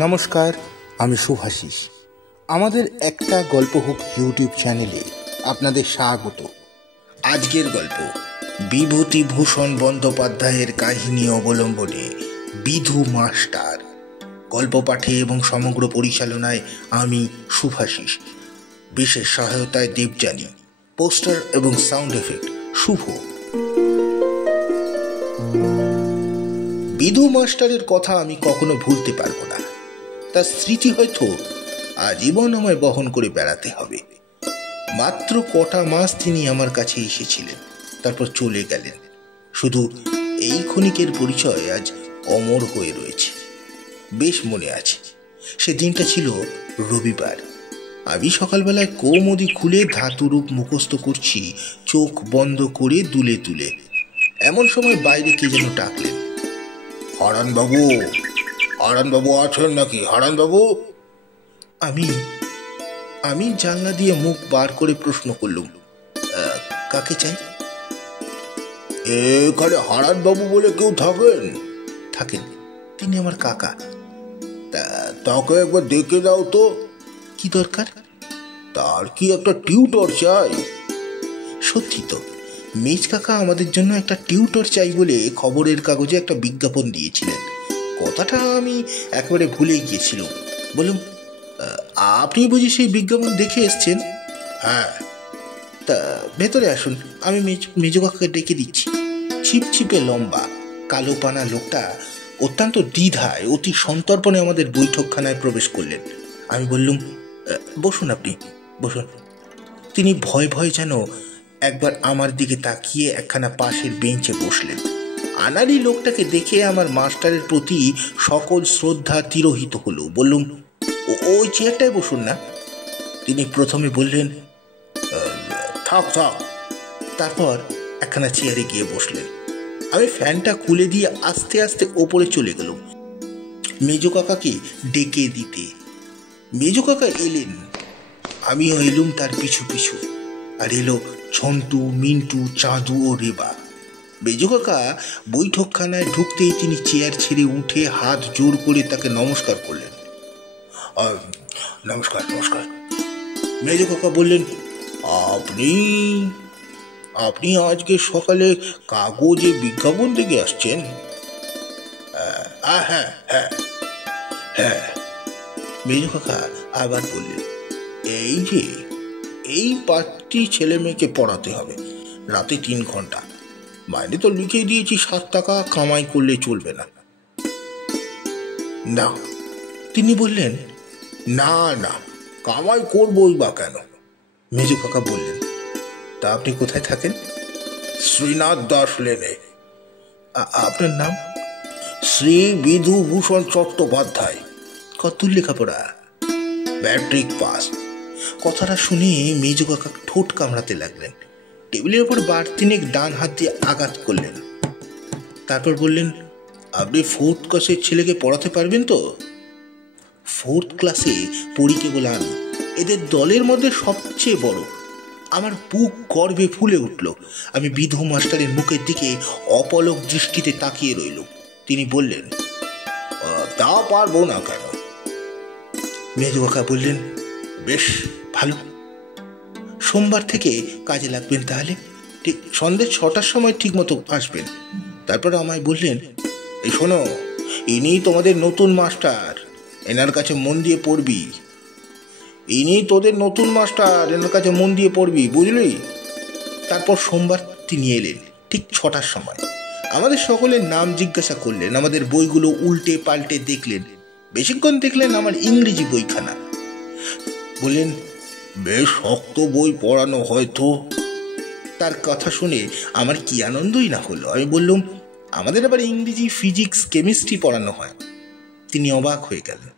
নমস্কার, আমি শুভাশিস। আমাদের একটা গল্প হোক ইউটিউব চ্যানেলে আপনাদের স্বাগত। আজকের গল্প বিভূতিভূষণ বন্দ্যোপাধ্যায়ের কাহিনী অবলম্বনে বিধু মাস্টার। গল্প পাঠে এবং সমগ্র পরিচালনায় আমি শুভাশিস। বিশেষ সহায়তায় দেবযানী। পোস্টার এবং সাউন্ড এফেক্ট শুভ। বিধু মাস্টারের কথা আমি কখনো ভুলতে পারবো না। তার স্মৃতি হয়তো আজীবন আমায় বহন করে বেড়াতে হবে। মাত্র কটা মাস তিনি আমার কাছে এসেছিলেন, তারপর চলে গেলেন। শুধু এই ক্ষণিকের পরিচয় আজ অমর হয়ে রয়েছে। বেশ মনে আছে, সে দিনটা ছিল রবিবার। আমি সকালবেলায় কৌমুদি খুলে ধাতুরূপ মুখস্থ করছি, চোখ বন্ধ করে দুলে তুলে। এমন সময় বাইরে কে যেন ডাকলেন, হারানবাবু, হারানবাবু আছেন নাকি? হারানবাবু। আমি জানলা দিয়ে মুখ বার করে প্রশ্ন করলুম, কাকে চাই? এখানে হারানবাবু বলে কেউ থাকেন? থাকেন, তিনি আমার কাকা। তাকে একবার দেখে দাও তো। কি দরকার? তার কি একটা টিউটর চাই। সত্যি তো, মেজ কাকা আমাদের জন্য একটা টিউটর চাই বলে খবরের কাগজে একটা বিজ্ঞাপন দিয়েছিলেন। কথাটা আমি একেবারে ভুলে গিয়েছিলাম। বলুন, আপনি বুঝি সেই বিজ্ঞাপন দেখে এসছেন? হ্যাঁ। তা ভেতরে আসুন, আমি মেজ কাকাকে ডেকে দিচ্ছি। ছিপছিপে লম্বা কালো পানা লোকটা অত্যন্ত দ্বিধায় অতি সন্তর্পণে আমাদের বৈঠকখানায় প্রবেশ করলেন। আমি বললুম, বসুন, আপনি বসুন। তিনি ভয় ভয় যেন একবার আমার দিকে তাকিয়ে একখানা পাশের বেঞ্চে বসলেন। আনারি লোকটাকে দেখে আমার মাস্টারের প্রতি সকল শ্রদ্ধা তিরোহিত হলো। বললুম, ওই চেয়ারটায় বসুন না। তিনি প্রথমে বললেন, থাক থাক। তারপর একখানা চেয়ারে গিয়ে বসলেন। আমি ফ্যানটা খুলে দিয়ে আস্তে আস্তে ওপরে চলে গেলাম মেজো কাকাকে ডেকে দিতে। মেজো কাকা এলেন, আমিও এলুম তার পিছু পিছু। আর এলো ঝন্টু, মিন্টু, চাঁদু ও রেবা। মেজো কাকা বৈঠকখানায় ঢুকতেই তিনি চেয়ার ছেড়ে উঠে হাত জোর করে তাকে নমস্কার করলেন। নমস্কার নমস্কার। মেজো কাকা বললেন, আপনি আজকে সকালে কাগজে বিজ্ঞাপন দেখে আসছেন? হ্যাঁ হ্যাঁ হ্যাঁ। মেজো কাকা আবার বললেন, এই 5টি ছেলে মেয়েকে পড়াতে হবে, রাতে 3 ঘন্টা। মাইনে তো লিখে দিয়েছি 7 টাকা, কামাই করলে চলবে না। না, তিনি বললেন, না না, কামাই করবই বা কেন? মেজো কাকা বললেন, তা আপনি কোথায় থাকেন? শ্রীনাথ দাস লেনে। আপনার নাম? শ্রী বিধুভূষণ চট্টোপাধ্যায়। কতদূর লেখাপড়া? Matric pass. কথাটা শুনে মেজো কাকা ঠোঁট কামড়াতে লাগলেন। টেবিলের উপর বার 3 ডান হাত দিয়ে আঘাত করলেন। তারপর বললেন, আপনি 4th ক্লাসের ছেলেকে পড়াতে পারবেন তো? 4th ক্লাসে পড়ি কেবল আমি, এদের দলের মধ্যে সবচেয়ে বড়। আমার বুক গর্বে ফুলে উঠল। আমি বিধু মাস্টারের মুখের দিকে অপলক দৃষ্টিতে তাকিয়ে রইল। তিনি বললেন, তা পারবো না কেন? মেজো কাকা বললেন, বেশ ভালো, সোমবার থেকে কাজে লাগবেন। তাহলে ঠিক সন্ধ্যে 6টার সময় ঠিক মতো আসবেন। তারপর আমায় বললেন, এই শোনো, ইনি তোমাদের নতুন মাস্টার, এনার কাছে মন দিয়ে পড়বি। ইনি তোদের নতুন মাস্টার, এনার কাছে মন দিয়ে পড়বি, বুঝলি? তারপর সোমবার তিনি এলেন ঠিক 6টার সময়। আমাদের সকলের নাম জিজ্ঞাসা করলেন, আমাদের বইগুলো উল্টে পাল্টে দেখলেন। বেশিক্ষণ দেখলেন আমার ইংরেজি বইখানা। বললেন, বেশ শক্ত বই পড়ানো হয়তো। তার কথা শুনে আমার কি আনন্দই না হলো। আমি বললুম, আমাদের আবার ইংরেজি, ফিজিক্স, কেমিস্ট্রি পড়ানো হয়। তিনি অবাক হয়ে গেলেন,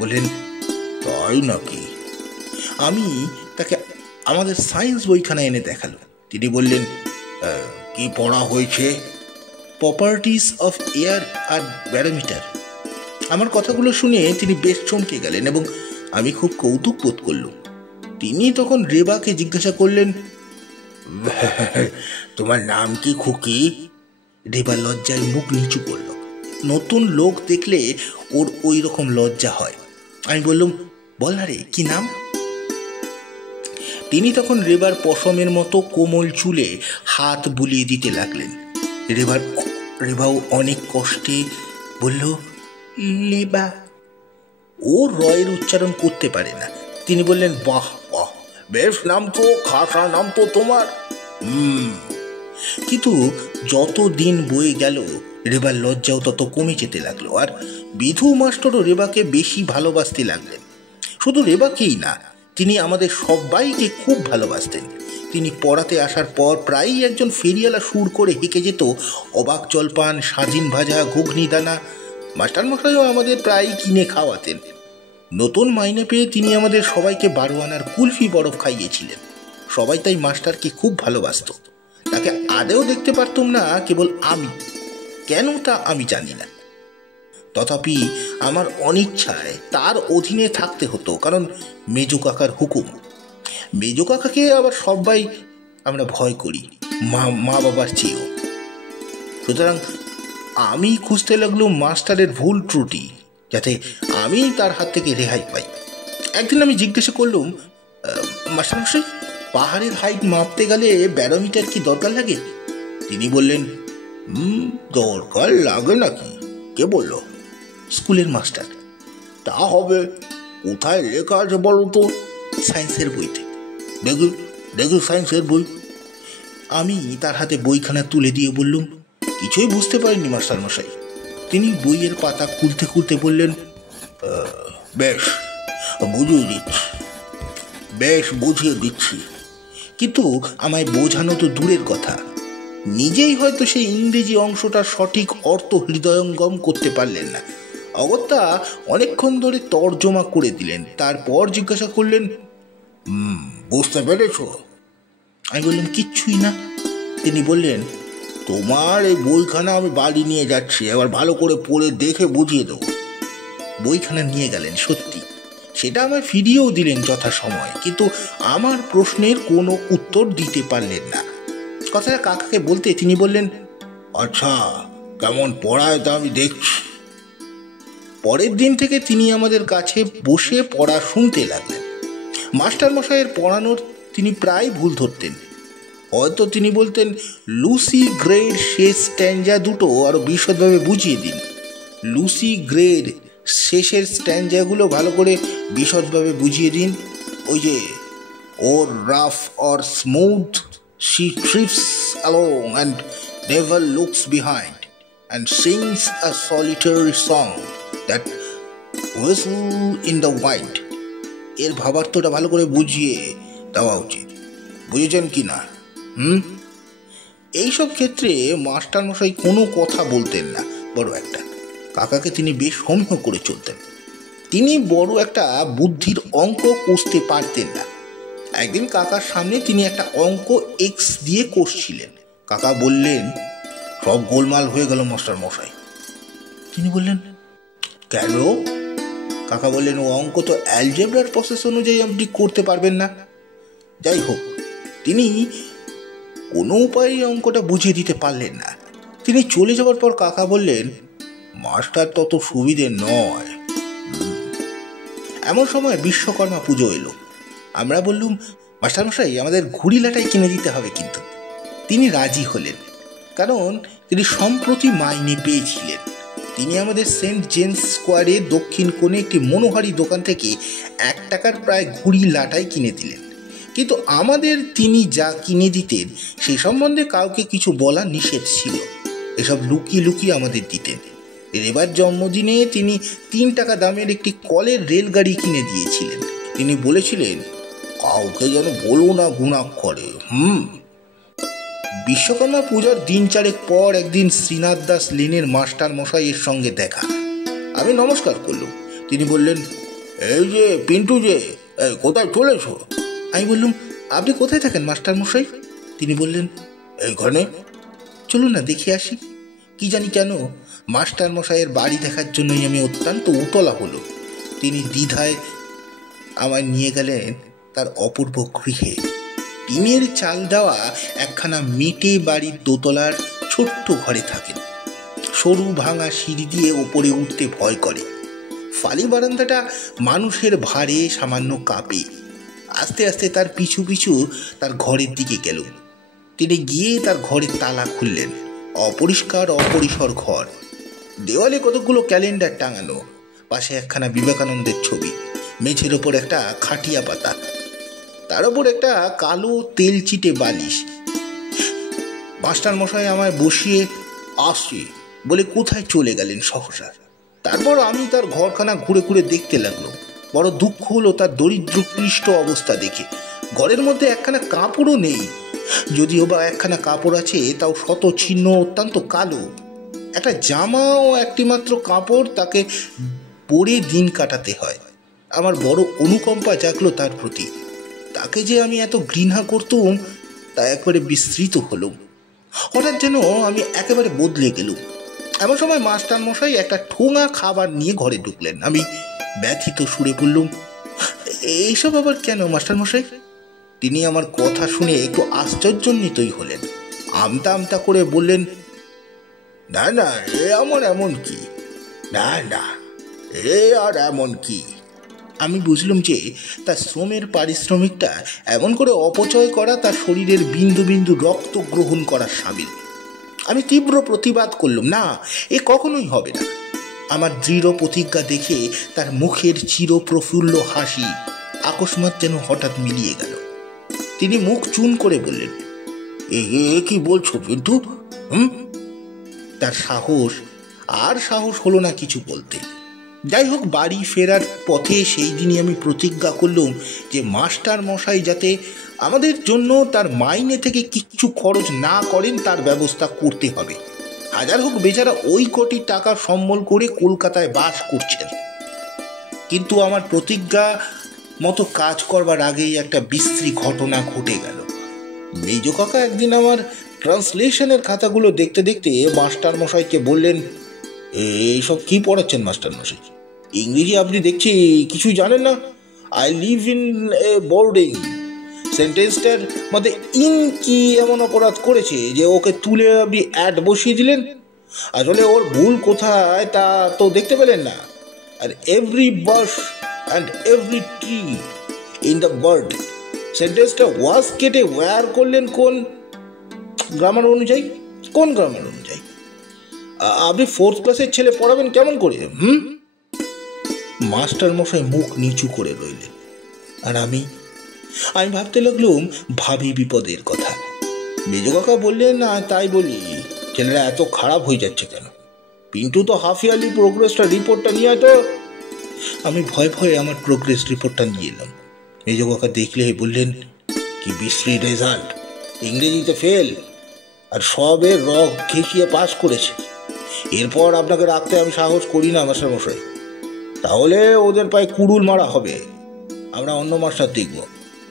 বললেন, তাই নাকি? আমি তাকে আমাদের সায়েন্স বইখানা এনে দেখালো। তিনি বললেন, কি পড়া হয়েছে? প্রপার্টিজ অফ এয়ার আর ব্যারোমিটার। আমার কথাগুলো শুনে তিনি বেশ চমকে গেলেন এবং আমি খুব কৌতুক বোধ করলুম। তিনি তখন রেবাকে জিজ্ঞাসা করলেন, তোমার নাম কি খুকি? রেবা লজ্জায় মুখ নিচু করল। নতুন লোক দেখলে ওর ওই রকম লজ্জা হয়। আমি বললাম, বল না রে, কি নাম? তিনি তখন রেবার পশমের মতো কোমল চুলে হাত বুলিয়ে দিতে লাগলেন। রেবাও অনেক কষ্টে বলল, লেবা। ও রয়ের উচ্চারণ করতে পারে না। তিনি বললেন, বাহ বাহ, বেশ নাম তো, খাসা নাম তো তোমার। কিন্তু যত দিন বয়ে গেল রেবার লজ্জাও তত কমে যেতে লাগলো, আর বিধু মাস্টারও রেবাকে বেশি ভালোবাসতে লাগলেন। শুধু রেবাকেই না, তিনি আমাদের সবাইকে খুব ভালোবাসতেন। তিনি পড়াতে আসার পর প্রায়ই একজন ফেরিওয়ালা সুর করে হেঁকে যেত অবাক জলপান, স্বাধীন ভাজা, ঘুগনি দানা। মাস্টারমশাইও আমাদের প্রায়ই কিনে খাওয়াতেন। নতুন মাইনে পেয়ে তিনি আমাদের সবাইকে 12 আনার কুলফি বরফ খাইয়েছিলেন। সবাই তাই মাস্টারকে খুব ভালোবাসত। তাকে আদেও দেখতে পারতাম না, কেবল আমি। কেন তা আমি জানি না। তথাপি আমার অনিচ্ছায় তার অধীনে থাকতে হতো, কারণ মেজো কাকার হুকুম। মেজো কাকাকে আবার সবাই আমরা ভয় করি, মা বাবার চেয়েও। সুতরাং আমি খুঁজতে লাগলাম মাস্টারের ভুল ত্রুটি, যাতে আমি তার হাত থেকে রেহাই পাই। একদিন আমি জিজ্ঞাসা করলাম, মাস্টারমশাই, পাহাড়ের হাইট মাপতে গেলে ব্যারোমিটার কি দরকার লাগে? তিনি বললেন, দরকার লাগে নাকি? কে বলল? স্কুলের মাস্টার। তা হবে, কোথায় লেখা আছে বলো তো? সায়েন্সের বইতে। দেখি সায়েন্সের বই। আমি তার হাতে বইখানা তুলে দিয়ে বললুম, কিছুই বুঝতে পারিনি মাস্টারমশাই। তিনি বইয়ের পাতা খুলতে খুলতে বললেন, বেশ বুঝিয়ে দিচ্ছি। কিন্তু আমায় বোঝানো তো দূরের কথা, নিজেই হয়তো সেই ইংরেজি অংশটার সঠিক অর্থ হৃদয়ঙ্গম করতে পারলেন না। অগত্যা অনেকক্ষণ ধরে তর্জমা করে দিলেন। তারপর জিজ্ঞাসা করলেন, বুঝতে পেরেছ? আমি বললাম, কিচ্ছুই না। তিনি বললেন, তোমার এই বইখানা আমি বাড়ি নিয়ে যাচ্ছি, এবার ভালো করে পড়ে দেখে বুঝিয়ে দেবো। বইখানা নিয়ে গেলেন। সত্যি সেটা আমায় ফিরিয়েও দিলেন যথাসময়, কিন্তু আমার প্রশ্নের কোনো উত্তর দিতে পারলেন না। কথাটা কাকাকে বলতে তিনি বললেন, আচ্ছা, কেমন পড়ায় তা আমি দেখছি। পরের দিন থেকে তিনি আমাদের কাছে বসে পড়া শুনতে লাগলেন। মাস্টারমশাইয়ের পড়ানোর তিনি প্রায় ভুল ধরতেন। হয়তো তিনি বলতেন, লুসি গ্রের শেষ স্ট্যান্জা দুটো আরো বিশদভাবে বুঝিয়ে দিন। লুসি গ্রের শেষের স্ট্যান্জাগুলো ভালো করে বিশদভাবে বুঝিয়ে দিন। ওই যে, o'er rough or smooth, she drifts along and never looks behind and sings a solitary song that whistle in the wind. এর ভাবার্থটা ভালো করে বুঝিয়ে দেওয়া উচিত। বুঝেছেন কি না? এইসব ক্ষেত্রে মাস্টারমশাই কোনো কথা বলতেন না। বড় একটা কাকাকে তিনি বেশ সমীহ করে চলতেন। তিনি বড় একটা বুদ্ধির অঙ্ক কষতে পারতেন না। একদিন কাকার সামনে তিনি একটা অঙ্ক এক্স দিয়ে কষছিলেন। কাকা বললেন, সব গোলমাল হয়ে গেল মাস্টারমশাই। তিনি বললেন, কেন? কাকা বললেন, ও অঙ্ক তো অ্যালজেব্রার প্রসেস অনুযায়ী আপনি করতে পারবেন না। যাই হোক, তিনি কোনো উপায়ে অঙ্কটা বুঝিয়ে দিতে পারলেন না। তিনি চলে যাওয়ার পর কাকা বললেন, মাস্টার তত সুবিধে নয়। এমন সময় বিশ্বকর্মা পুজো এলো। আমরা বললুম, মাস্টারমশাই, আমাদের ঘুড়ি লাটাই কিনে দিতে হবে কিন্তু। তিনি রাজি হলেন, কারণ তিনি সম্প্রতি মাইনে পেয়েছিলেন। তিনি আমাদের সেন্ট জেমস স্কোয়ারে দক্ষিণ কোণে একটি মনোহারি দোকান থেকে 1 টাকার প্রায় ঘুড়ি লাটাই কিনে দিলেন। কিন্তু আমাদের তিনি যা কিনে দিতেন সে সম্বন্ধে কাউকে কিছু বলা নিষেধ ছিল। এসব লুকিয়ে লুকিয়ে আমাদের দিতেন। এবার জন্মদিনে তিনি 3 টাকা দামের একটি কলের রেলগাড়ি কিনে দিয়েছিলেন। তিনি বলেছিলেন, কাউকে যেন বলো না গুণাক্ষরে। বিশ্বকর্মা পূজার দিন 4 পর একদিন শ্রীনাথ দাস লেনের মাস্টার মশাইয়ের সঙ্গে দেখা। আমি নমস্কার করলাম। তিনি বললেন, এই যে পিন্টু, যে কোথায় চলেছ? আমি বললাম, আপনি কোথায় থাকেন মাস্টার মশাই? তিনি বললেন, এইখানে। চলুন না দেখে আসি। কি জানি কেন মাস্টার মশাইয়ের বাড়ি দেখার জন্যই আমি অত্যন্ত উতলা হলো। তিনি দ্বিধায় আমায় নিয়ে গেলেন তার অপূর্ব গৃহে। টিনের চাল দেওয়া একখানা মেটে বাড়ির দোতলার ছোট্ট ঘরে থাকেন। সরু ভাঙা সিঁড়ি দিয়ে ওপরে উঠতে ভয় করে। ফালি বারান্দাটা মানুষের ভারে সামান্য কাঁপে। আস্তে আস্তে তার পিছু পিছু তার ঘরের দিকে গেল। তিনি গিয়ে তার ঘরের তালা খুললেন। অপরিষ্কার অপরিসর ঘর, দেওয়ালে কতগুলো ক্যালেন্ডার টাঙানো, পাশে একখানা বিবেকানন্দের ছবি, মেঝের ওপর একটা খাটিয়া পাতা, তার ওপর একটা কালো তেল চিটে বালিশ। মাস্টার মশাই আমায় বসিয়ে আসছি বলে কোথায় চলে গেলেন সহসা। তারপর আমি তার ঘরখানা ঘুরে ঘুরে দেখতে লাগলো। বড় দুঃখ হলো তার দরিদ্রক্লিষ্ট অবস্থা দেখে। ঘরের মধ্যে একখানা কাপড়ও নেই, যদিও বা একখানা কাপড় আছে তাও শত ছিন্ন, অত্যন্ত কালো। একটা জামা ও একটি মাত্র কাপড়, তাকে পরে দিন কাটাতে হয়। আমার বড় অনুকম্পা জাগলো তার প্রতি। তাকে যে আমি এত ঘৃণা করতুম তা একবারে বিস্তৃত হলো। হঠাৎ যেন আমি একেবারে বদলে গেলুম। এমন সময় মাস্টার মশাই একটা ঠোঙা খাবার নিয়ে ঘরে ঢুকলেন। আমি ব্যথিত সুরে বললুম, এইসব আবার কেন মাস্টার মশাই? তিনি আমার কথা শুনে একটু আশ্চর্যান্বিতই হলেন। আমতা আমতা করে বললেন, না না, এ আমার এমন কি, না না, এ আর এমন কি। আমি বুঝলাম যে তার শ্রমের পারিশ্রমিকটা এমন করে অপচয় করা তার শরীরের বিন্দু বিন্দু রক্ত গ্রহণ করার সামিল। আমি তীব্র প্রতিবাদ করলাম, না, এ কখনোই হবে না। আমার দৃঢ় প্রতিজ্ঞা দেখে তার মুখের চির প্রফুল্ল হাসি আকস্মাৎ যেন হঠাৎ মিলিয়ে গেল। তিনি মুখ চুন করে বললেন, এ কি বলছো কিন্তু? তার সাহস হলো না কিছু বলতে। যাই হোক, বাড়ি ফেরার পথে সেই দিনই আমি প্রতিজ্ঞা করলাম যে মাস্টার মশাই যাতে আমাদের জন্য তার মাইনে থেকে কিচ্ছু খরচ না করেন তার ব্যবস্থা করতে হবে। হাজার হোক বেচারা ওই কোটি টাকা সম্বল করে কলকাতায় বাস করছেন। কিন্তু আমার প্রতিজ্ঞা মতো কাজ করবার আগেই একটা বিশ্রী ঘটনা ঘটে গেল। মেজ কাকা একদিন আমার ট্রান্সলেশনের খাতাগুলো দেখতে দেখতে মাস্টার মশাইকে বললেন, এইসব কি পড়াচ্ছেন মাস্টার মশাই? ইংরেজি আপনি দেখছি কিছুই জানেন না। I live in a boarding সেন্টেন্সটার মধ্যে ইন কি এমন অপরাধ করেছে যে ওকে তুলে আপনি অ্যাড বসিয়ে দিলেন? আসলে ওর ভুল কোথায় তা তো দেখতে পেলেন না। আর every bush and every tree in the bird সেন্টেন্সটা ওয়াজ কেটে ওয়্যার করলেন কোন গ্রামার অনুযায়ী? কোন গ্রামার অনুযায়ী? আপনি 4th ক্লাসের ছেলে পড়াবেন কেমন করে? মাস্টার মশাই মুখ নিচু করে রইলেন। আর আমি ভাবতে লাগলাম ভাবি বিপদের কথা। মেজ কাকা বললেন, না তাই বলি, ছেলেরা এত খারাপ হয়ে যাচ্ছে কেন? পিন্টু তো হাফ ইয়ারলি প্রোগ্রেসটা রিপোর্টটা নিয়ে তো। আমি ভয়ে ভয়ে আমার প্রোগ্রেস রিপোর্টটা নিয়ে এলাম। মেজ কাকা দেখলে বললেন, কি বিশ্রী রেজাল্ট, ইংরেজিতে ফেল, আর সবের রগ ঘেঁষিয়ে পাস করেছে। এরপর আপনাকে রাখতে আমি সাহস করি না মাস্টার মশাই, তাহলে ওদের পায়ে কুড়ুল মারা হবে। আমরা অন্য মাস্টার দেখব।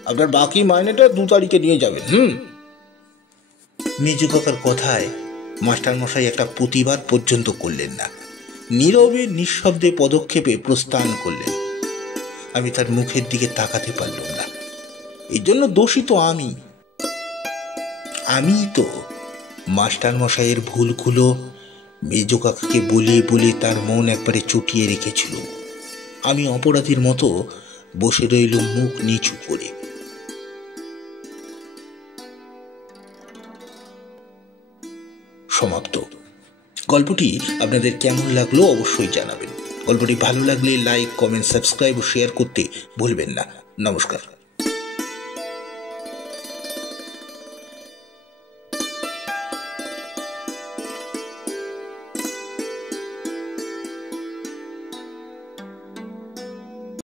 আপনার বাকি মাইনেটা 2 তারিখে নিয়ে যাবেন। মেজ কাকার কথায় মাস্টার মশাই একটা প্রতিবাদ পর্যন্ত করলেন না। নীরবে নিঃশব্দে পদক্ষেপে প্রস্থান করলেন। আমি তার মুখের দিকে তাকাতে পারলাম না। এর জন্য দোষী তো আমি তো মাস্টার মশাইয়ের ভুলগুলো মেজ কাকাকে বলিয়ে বলে তার মন একবারে চটিয়ে রেখেছিল। আমি অপরাধীর মতো বসে রইলুম মুখ নিচু করে। সমাপ্ত। গল্পটি আপনাদের কেমন লাগলো অবশ্যই জানাবেন। গল্পটি ভালো লাগলে লাইক, কমেন্ট, সাবস্ক্রাইব ও শেয়ার করতে ভুলবেন না। নমস্কার।